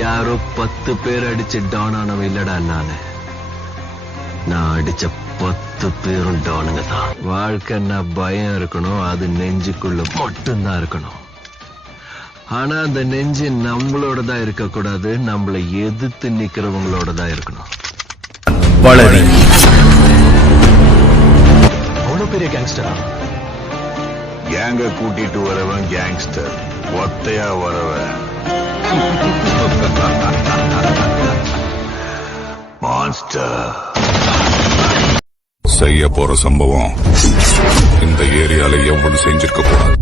யாரோ 10 பேர் அடிச்சு டவுன் ஆனவன் இல்லடா நான் அடிச்ச 10 பேரும் டவுனுங்க தான். வாழ்க்கைன்னா பயம் இருக்கணும், அது நெஞ்சுக்குள்ள மட்டும்தான் இருக்கணும். ஆனா அந்த நெஞ்சு நம்மளோட தான் இருக்க கூடாது, நம்மளை எதிர்த்து நிக்கிறவங்களோட தான் இருக்கணும். வளரி அவ்வளவு பெரிய கேங்ஸ்டரா? கேங்க கூட்டிட்டு வரவன் கேங்ஸ்டர், ஒத்தையா வரவன் மான்ஸ்டர். செய்ய போற சம்பவம் இந்த ஏரியால எவ்வளவு செஞ்சிருக்க கூடாது.